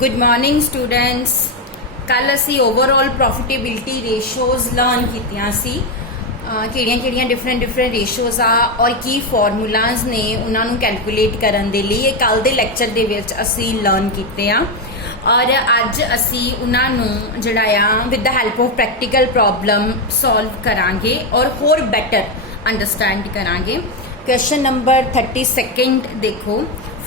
Good morning students. कल असी overall profitability ratios learn कीतियां सी किहड़ियां डिफरेंट रेशोज़ आ और की फॉर्मूलाज ने उन्होंने कैलकुलेट करन दे लई कल दे लैक्चर दे विच असी लर्न कीते आ और अज असी उन्होंने जिहड़ा आ with the help of practical problem solve करांगे और होर बैटर अंडरस्टैंड करांगे। क्वेश्चन नंबर 32 देखो।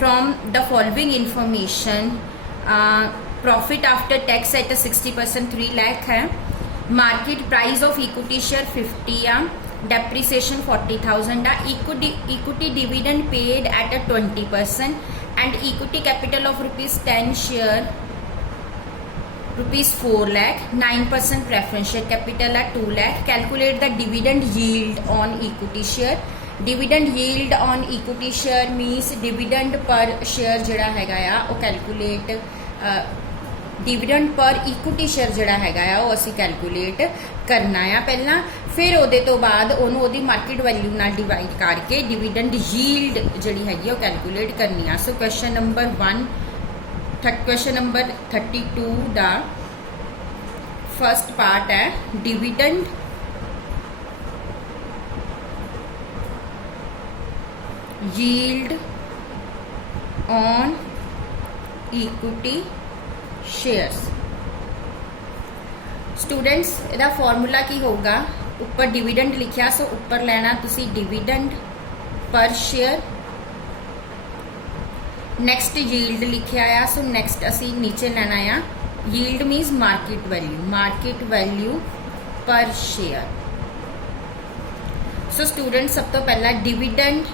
From the following information profit after tax at 60% 3 lakh है। Market price of equity share 50 आ। डेप्रीसिएशन 40,000 आ। Equity dividend paid at 20% and equity capital of ₹10 share ₹4 lakh। 9% preference share capital at 2 lakh। Calculate the dividend yield on equity share। dividend yield on equity share means dividend per share जिहड़ा हैगा आ वो calculate dividend per equity share जिहड़ा हैगा आ वो असी calculate करना है पहला, फिर उहदे तो बाद उहनूं उहदी मार्केट वैल्यू नाल डिवाइड करके डिविडेंड यील्ड जिहड़ी हैगी वो कैलकुलेट करनी है। सो क्वेश्चन नंबर 32 दा फर्स्ट पार्ट है dividend yield on equity shares. Students इहदा फॉर्मूला की होगा, ऊपर डिविडेंड लिखिया सो ऊपर लेना तुसी dividend per share. Next yield लिखिया आ सो नैक्सट असी नीचे लेना आ यील्ड मीन्स मार्केट वैल्यू पर शेयर। सो स्टूडेंट सब तो पहला डिविडेंड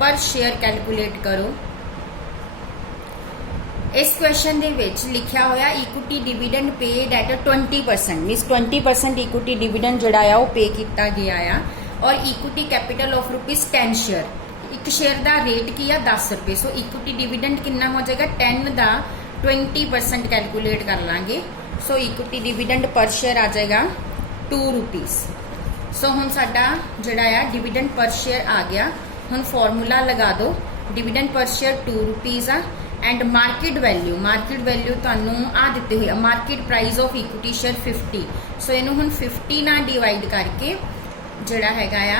पर शेयर कैलकुलेट करो। इस क्वेश्चन दे विच लिखिया होया equity dividend paid at 20% minus 20% equity dividend जिहड़ा आ वो पे किया गया आ और इक्विटी कैपिटल ऑफ ₹10 शेयर। एक शेयर का रेट की है 10 रुपये। सो इक्विटी डिविडेंड कितना हो जाएगा 10 का 20% कैलकुलेट कर लाँगे। सो इक्विटी डिविडेंड पर शेयर आ जाएगा ₹2। सो हुण साडा जिहड़ा आ डिविडेंड पर शेयर आ गया। हुण फॉर्मूला लगा दो। डिविडेंड पर शेयर ₹2 आ एंड मार्केट वैल्यू तुहानू आ दिते हुए market price of equity share 50। So इनू हुण 50 नाल डिवाइड करके जिहड़ा हैगा आ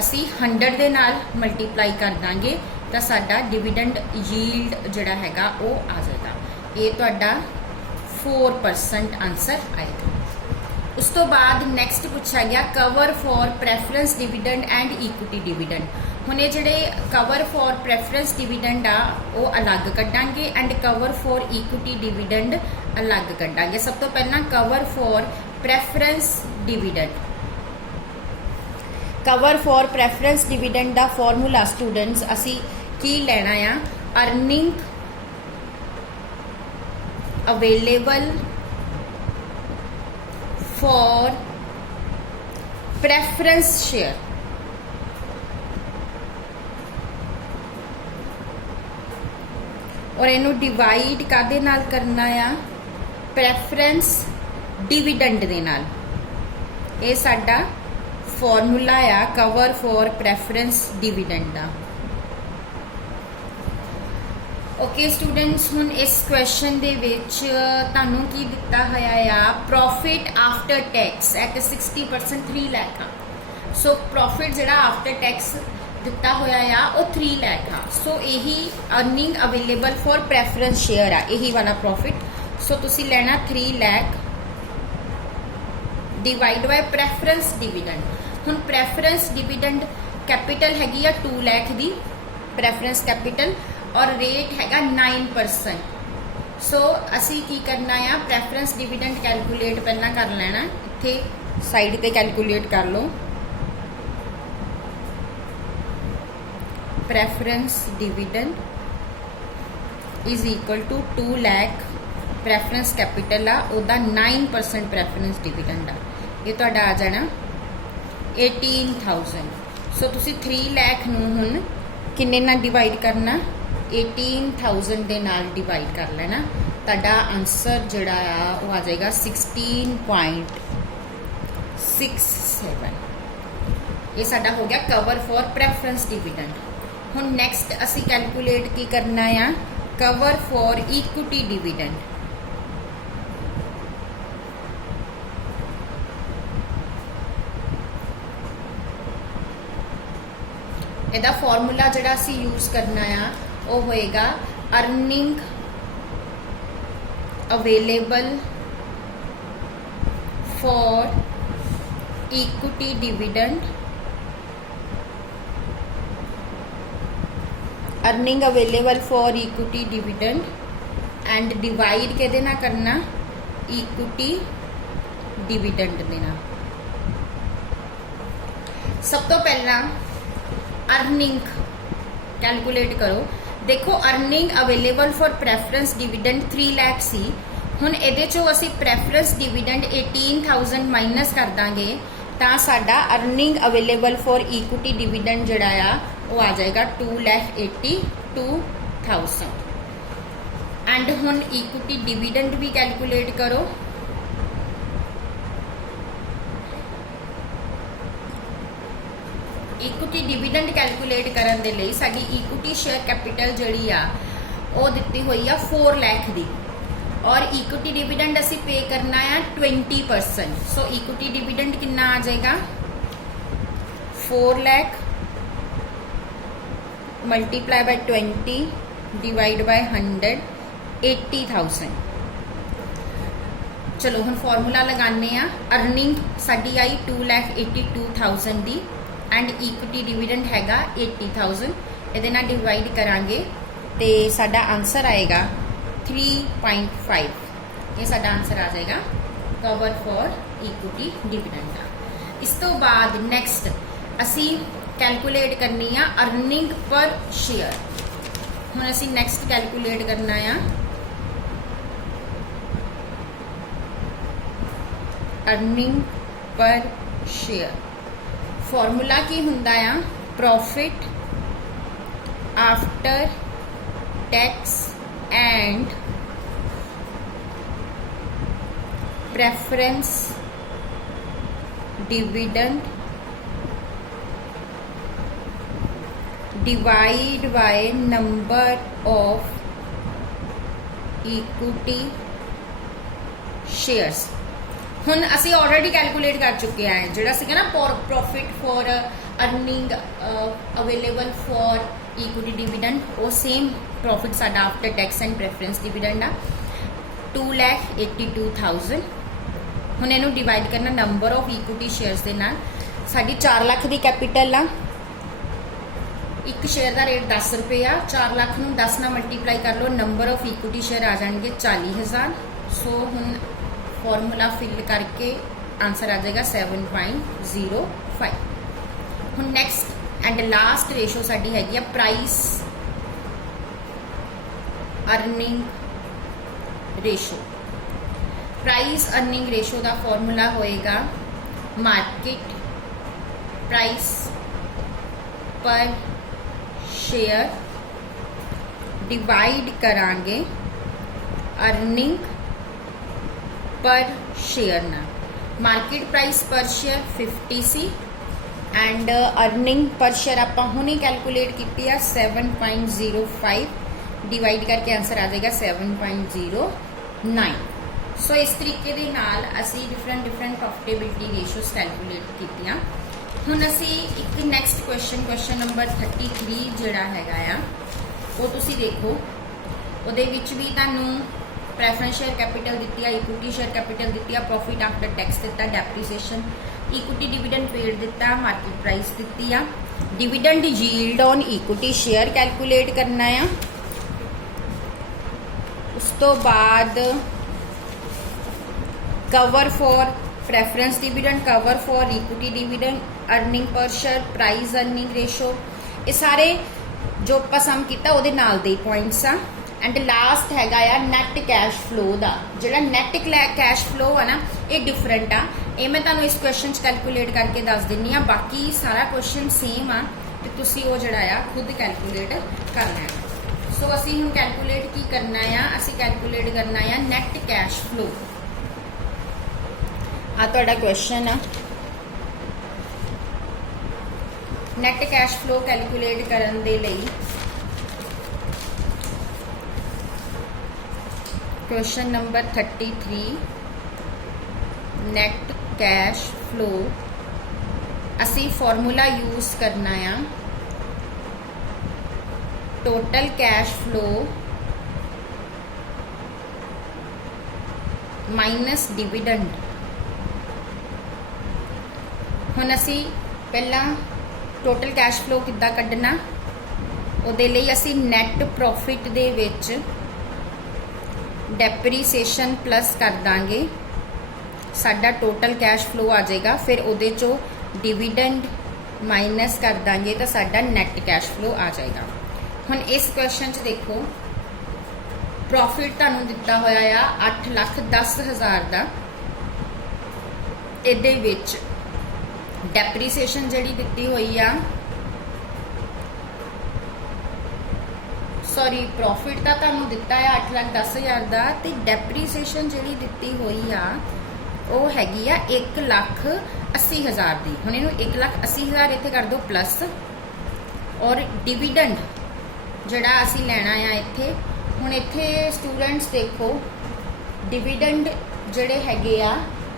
असी 100 दे नाल मल्टीप्लाई कर दांगे तो साडा डिविडेंड यील्ड जिहड़ा हैगा वो आ जाएगा। ये तुहाडा 4% आंसर आएगा। उस तो बाद नैक्सट पूछा गया cover for preference dividend and equity dividend. हुण ये जिहड़े कवर फॉर प्रेफरेंस डिविडेंड आ वो अलग कड्डांगे and cover for equity dividend अलग कड्डांगे। सब तो पहला cover for preference dividend. Cover for preference dividend दा फॉर्मूला स्टूडेंट्स असी की लेना आ earning available for preference share और इनू डिवाइड कादे नाल करना आ प्रेफरेंस डिविडेंड दे नाल। ये साडा फॉर्मूला आ कवर फॉर प्रेफरेंस डिविडेंड दा। ओके स्टूडेंट्स हुण इस क्वेश्चन दे विच तुहानू की दिता होया आ profit after tax at 60% 3 lakh आ। सो प्रॉफिट जिहड़ा आफ्टर टैक्स दिता होया आ वो 3 लाख आ। सो यही earning available for preference share आ यही वाला प्रॉफिट। सो तुसी लेना 3 lakh divide by preference dividend. हुण प्रेफरेंस डिविडेंड कैपिटल हैगी आ 2 लाख दी प्रेफरेंस कैपिटल और रेट हैगा 9%। सो असी की करना आ प्रेफरेंस डिविडेंड कैलकुलेट पहला कर लेना। इत्थे साइड पे कैलकुलेट कर लो। Preference dividend is equal to 2 lakh preference capital आ उदा 9% प्रेफरेंस डिविडेंड आ। ये तुहाडा आ जाना 18,000। सो तुसी 3 लाख नूं हुण किन्ने नाल डिवाइड करना 18,000 दे नाल डिवाइड कर लेना। तुहाडा आंसर जिहड़ा आ वो आ जाएगा 16.67। ये साडा हो गया कवर फॉर प्रेफरेंस डिविडेंड। हुण नैक्सट असी कैलकुलेट की करना आ cover for equity dividend. ਇਹਦਾ ਫਾਰਮੂਲਾ ਜਿਹੜਾ ਅਸੀਂ ਯੂਜ਼ ਕਰਨਾ ਆ ਉਹ ਹੋਏਗਾ earning available for equity dividend, earning available for equity dividend and divide के ना करना इक्विटी डिविडेंड देना। सब तो पहला अर्निंग कैलकुलेट करो। देखो earning available for preference dividend 3 lakh सी, हुण इहदे चों असीं प्रैफरेंस डिविडेंड 18,000 माइनस कर दांगे तां साडा earning available for equity dividend जिहड़ा आ वो आ जाएगा 2,82,000। एंड हुण इक्विटी डिविडेंड भी कैलकुलेट करो। इक्विटी डिविडेंड कैलकुलेट करन दे लई साडी इक्विटी शेयर कैपिटल जिहड़ी आ वो दित्ती हुई आ 4 लाख दी और इक्विटी डिविडेंड असी पे करना है 20%। सो इक्विटी डिविडेंड कितना आ जाएगा 4 lakh multiply by 20 divide by 100 80,000। चलो हम फॉर्मूला लगाने आ। अर्निंग साडी आई 2,82,000 दी एंड इक्विटी डिविडेंड हैगा 80,000। ये ना डिवाइड करांगे तो साडा आंसर आएगा 3.5। ये साडा आंसर आ जाएगा कवर फॉर इक्विटी डिविडेंड का। इस तो बाद नैक्सट असी कैलकुलेट करनी है अर्निंग पर शेयर। हुण असी नैक्सट कैलकुलेट करना है अर्निंग पर शेयर। फॉर्मूला की हुंदा आ profit after tax and preference dividend divide by number of equity shares. हुण असी ऑलरेडी कैलकुलेट कर चुके हैं जिहड़ा सीगा ना profit for earning available for equity dividend वो सेम प्रॉफिट साडा after tax and preference dividend आ 2,82,000। हुण इहनूं डिवाइड करना नंबर ऑफ इक्विटी शेयर्स दे नाल। साडी 4 लाख दी कैपिटल आ, एक शेयर का रेट 10 रुपये आ। 4 लाख नूं 10 नाल मल्टीप्लाई कर लो, नंबर ऑफ इक्विटी शेयर आ जाएंगे 40,000। सो हुण फॉर्मूला फिल करके आंसर आ जाएगा 7.05। हुण नैक्सट एंड लास्ट रेशो साडी हैगी आ price earning ratio. Price earning ratio का फॉर्मूला होएगा market price per share divide करांगे अर्निंग पर शेयर ना। मार्केट प्राइस पर शेयर 50 सी एंड अर्निंग पर शेयर आपां हुणे कैलकुलेट की 7.05 डिवाइड करके आंसर आ जाएगा 7.09। सो इस तरीके दे नाल असी डिफरेंट प्रॉफिटेबिलिटी रेशोस कैलकुलेट कीतियां। हुण असी एक नैक्सट क्वेश्चन नंबर 33 जिहड़ा हैगा आ वो तुसी देखो। उहदे विच भी तुहानूं प्रेफरेंस शेयर कैपिटल दित्ती है, इक्विटी शेयर कैपिटल दित्ती है, प्रॉफिट आफ्टर टैक्स दिता, डेप्रीसीएशन, इक्विटी डिविडेंड पेड दिता, मार्केट प्राइस दित्ती है, dividend yield on equity share calculate करना है। उस तो बाद cover for preference dividend, cover for equity dividend, earning per share, price earning ratio, ये सारे जो आप सम किया वो नाल दे पॉइंट्स आ। एंड लास्ट हैगा आ नैट कैश फ्लो का। जो नैट कैश फ्लो है ना ये डिफरेंट आ, ये मैं तुहानूं इस क्वेश्चन कैलकुलेट करके दस दिनी आ। बाकी सारा क्वेश्चन सेम आ तो तुसीं वो जिहड़ा आ खुद कैलकुलेट करना है। सो असीं हुण कैलकुलेट की करना है, असीं कैलकुलेट करना है नैट कैश फ्लो। आ तुहाडा क्वेश्चन आ नैट कैश फ्लो कैलकुलेट करन दे लई question number 33 net cash flow असी फॉर्मूला यूज करना है total cash flow minus dividend. हुण असी पहला टोटल कैश फ्लो किद्दां कड्ढना उहदे लई असी नैट प्रॉफिट दे विच डेप्रीसीएशन प्लस कर दांगे, साडा टोटल कैश फ्लो आ जाएगा। फिर उहदे चों डिविडेंड माइनस कर दांगे तो साडा नैट कैश फ्लो आ जाएगा। हुण इस क्वेश्चन च देखो प्रॉफिट तुहानूं दिता होया आ 8,10,000 दा, इहदे विच डेप्रीसीएशन जिहड़ी दित्ती होई आ सॉरी प्रॉफिट का तुहानूं दिता है 8,10,000 का, तो डेप्रीसीएशन जिहड़ी दित्ती हुई आ वो हैगी आ 1,80,000 की। हुण इहनूं 1,80,000 इत्थे कर दो प्लस, और डिविडेंड जिहड़ा असीं लैणा आ इत्थे। हुण इत्थे स्टूडेंट्स देखो डिविडेंड जिहड़े हैगे आ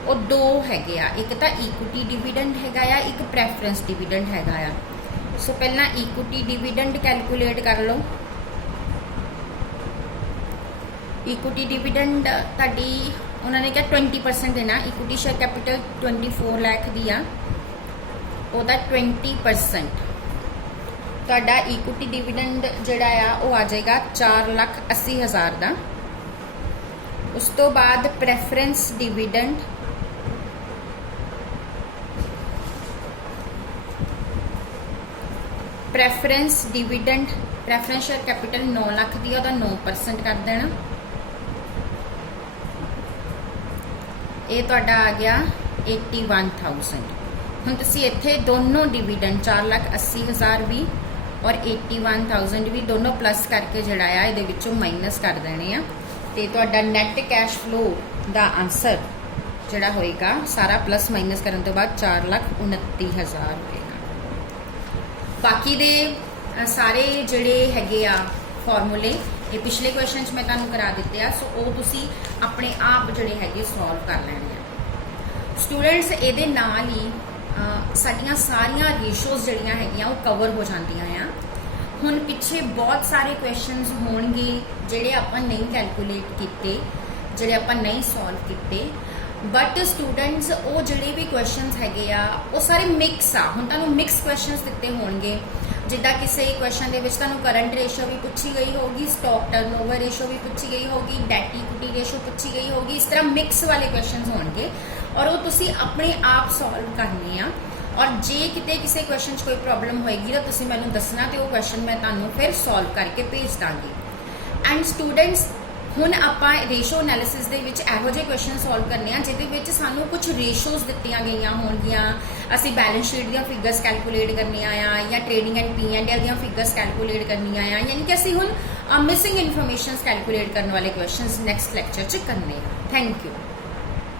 वो दो हैगे आ, एक तो इक्विटी डिविडेंड हैगा आ, एक प्रैफरेंस डिविडेंड हैगा आ। सो पहला इक्विटी डिविडेंड कैलकुलेट कर लो। इक्विटी डिविडेंड ताड़ी उन्होंने क्या 20% देना, इक्विटी शेयर कैपिटल 24 लाख दिया, ओदा 20% ताड़ा इक्विटी डिविडेंड जिहड़ा आ वो आ जाएगा 4,80,000 का। उस तो बाद preference dividend preference share capital 9 lakh दी, ओदा 9% कर देना, ये तुहाडा आ गया 81,000। हुण तुसीं इत्थे दोनों डिविडेंड 4,80,000 भी और 81,000 भी दोनों प्लस करके जिहड़ा आ इहदे विचों माइनस कर देने आ, ते तुहाडा नैट कैश फ्लो दा आंसर जिहड़ा होएगा सारा प्लस माइनस करन तो बाद 4,29,000 होएगा। बाकी दे सारे जिहड़े हैगे आ फॉर्मूले ये पिछले क्वेश्चन मैं तुहानूं करा दिते आ, सो वो तुसी अपने आप जिहड़े हैगे सॉल्व कर लैणे आ। स्टूडेंट्स इहदे नाल ही साडियां सारियां रेशोज़ जिहड़ियां हैगियां वो कवर हो जांदियां आ। हुण पिछे बहुत सारे क्वेश्चनस होणगे जिहड़े आपां नहीं कैलकुलेट कीते, जिहड़े आपां नहीं सॉल्व कीते, बट स्टूडेंट्स वो जिहड़े भी क्वेश्चनस हैगे आ वो सारे मिक्स आ। हुण तुहानूं मिक्स क्वेश्चनस दिते होणगे, जिद्दां किसी क्वेश्चन दे विच तुहानूं करंट रेशो भी पूछी गई होगी, स्टॉक टर्नओवर रेशो भी पूछी गई होगी, डेट इक्विटी रेशो पूछी गई होगी। इस तरह मिक्स वाले क्वेश्चन होंगे और वो तुसी अपने आप सॉल्व करने आ। और जे किते किसी क्वेश्चन कोई प्रॉब्लम होएगी तो तुसी मैनूं दसना, तो वो क्वेश्चन मैं तुहानूं फिर सॉल्व करके भेज दांगी। एंड स्टूडेंट्स हुण आपां रेशो एनालिसिस दे विच इहो जिहे क्वेश्चन सॉल्व करने आ जिहदे विच सानूं कुछ रेशोज़ दित्तियां गईयां होणगीਆਂ, असीं बैलेंस शीट दीयां फिगर्स कैलकुलेट करनियां आ या ट्रेडिंग एंड P&L दीयां फिगर्स कैलकुलेट करनियां आ, यानी कि असीं हुण मिसिंग इन्फॉर्मेशनस कैलकुलेट करने वाले क्वेश्चन नैक्सट लैक्चर च करने। Thank you.